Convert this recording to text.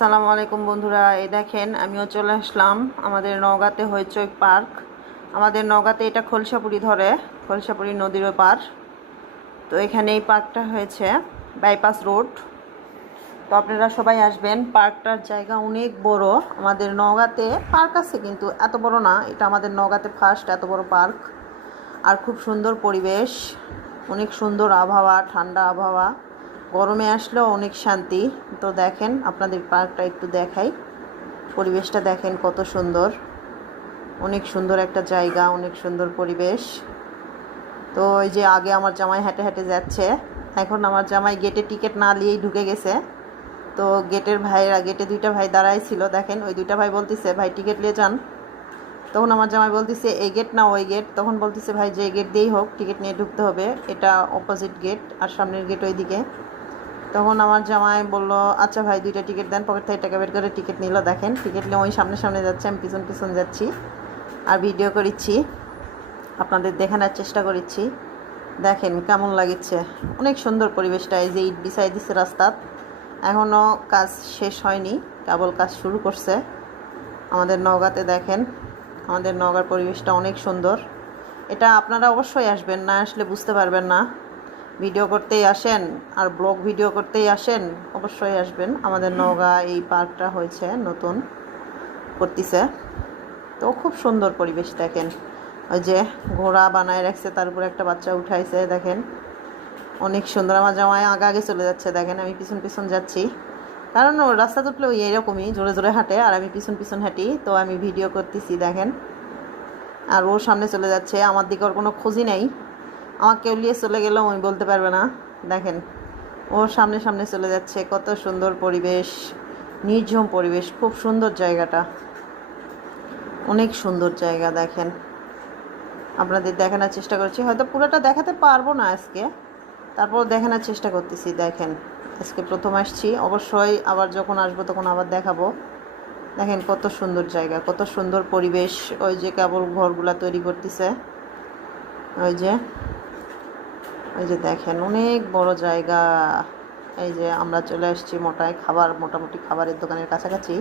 আসসালামু আলাইকুম বন্ধুরা, এই দেখেন আমিও চলে আসলাম আমাদের নওগাঁতে হইচই পার্ক। আমাদের নওগাঁতে এটা খলসাপুরি ধরে, খলসাপুরি নদীর পার। তো এখানে এই পার্কটা হয়েছে বাইপাস রোড। তো আপনারা সবাই আসবেন। পার্কটার জায়গা অনেক বড়। আমাদের নওগাঁতে পার্ক আছে কিন্তু এত বড় না, এটা আমাদের নওগাঁতে ফার্স্ট এত বড় পার্ক। আর খুব সুন্দর পরিবেশ, অনেক সুন্দর আবহাওয়া, ঠান্ডা আবহাওয়া, গরমে আসলেও অনেক শান্তি। তো দেখেন আপনাদের পার্কটা একটু দেখাই, পরিবেশটা দেখেন কত সুন্দর, অনেক সুন্দর একটা জায়গা, অনেক সুন্দর পরিবেশ। তো ওই যে আগে আমার জামাই হেঁটে হেঁটে যাচ্ছে, এখন আমার জামাই গেটে টিকিট না নিয়েই ঢুকে গেছে। তো গেটে দুইটা ভাই দাঁড়াই ছিল, দেখেন ওই দুইটা ভাই বলতেছে ভাই টিকিট নিয়ে যান। তখন আমার জামাই বলতেছে এই গেট না ওই গেট, তখন বলতেছে ভাই যে গেট দিয়েই হোক টিকিট নিয়ে ঢুকতে হবে, এটা অপোজিট গেট আর সামনের গেট ওই দিকে। তখন আমার জামাই বলল আচ্ছা ভাই দুইটা টিকিট দেন, পকেট থেকে টাকা বের করে টিকিট নিল। দেখেন টিকিট নিয়ে ওই সামনে সামনে যাচ্ছে, আমি পিছন পিছন যাচ্ছি আর ভিডিও করিচ্ছি, আপনাদের দেখানোর চেষ্টা করিচ্ছি। দেখেন কেমন লাগছে, অনেক সুন্দর পরিবেশটা। এই যে ইট বিছাই দিচ্ছে রাস্তাত, এখনও কাজ শেষ হয়নি, কেবল কাজ শুরু করছে। আমাদের নওগাঁতে দেখেন, আমাদের নওগাঁর পরিবেশটা অনেক সুন্দর। এটা আপনারা অবশ্যই আসবেন, না আসলে বুঝতে পারবেন না। ভিডিও করতেই আসেন আর ব্লগ ভিডিও করতেই আসেন, অবশ্যই আসবেন। আমাদের নওগাঁ এই পার্কটা হয়েছে নতুন করতেছে, তো খুব সুন্দর পরিবেশ। দেখেন ওই যে ঘোড়া বানায় রাখছে, তার উপরে একটা বাচ্চা উঠাইছে, দেখেন অনেক সুন্দর। আমার জামাই আগে আগে চলে যাচ্ছে, দেখেন আমি পিছন পিছন যাচ্ছি, কারণ ও রাস্তা উঠলে ওই এরকমই জোরে জোরে হাঁটে আর আমি পিছন পিছন হাঁটি, তো আমি ভিডিও করতেছি দেখেন। আর ও সামনে চলে যাচ্ছে, আমার দিকে ওর কোনো খোঁজই নেই, আমাকে কেউ নিয়ে চলে গেলেও আমি বলতে পারবে না। দেখেন ওর সামনে সামনে চলে যাচ্ছে, কত সুন্দর পরিবেশ, নির্ঝুম পরিবেশ, খুব সুন্দর জায়গাটা, অনেক সুন্দর জায়গা। দেখেন আপনাদের দেখানোর চেষ্টা করছি, হয়তো পুরোটা দেখাতে পারবো না আজকে, তারপর দেখানোর চেষ্টা করতেছি। দেখেন আজকে প্রথম আসছি, অবশ্যই আবার যখন আসবো তখন আবার দেখাবো। দেখেন কত সুন্দর জায়গা, কত সুন্দর পরিবেশ। ওই যে কেবল ঘরগুলা তৈরি করতেছে, ওই যে দেখেন অনেক বড় জায়গা। এই যে আমরা চলে আসছি মোটামুটি খাবারের দোকানের কাছাকাছি।